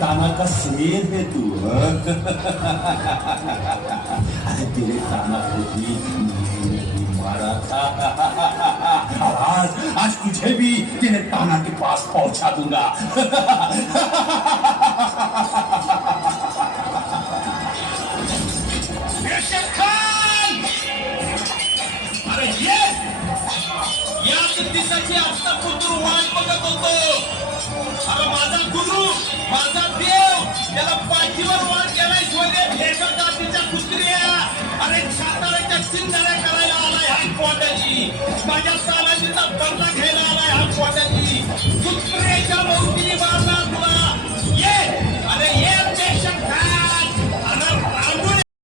ताना का शेर है तू अरे तेरे ताना को भी मैंने ही मारा था और आज तुझे भी तेरे ताना के पास पहुंचा दूंगा अरे ये याच दिवसाची आता कुत्रू वाट बघत होतो. अरे माझा गुरु माझा देव त्याला पाठीवर वाट केलाय सोने भेकर जातीच्या कुत्र्या. अरे छाताळ्याच्या चिंताऱ्या करायला आलाय हा कोंडाची माझ्या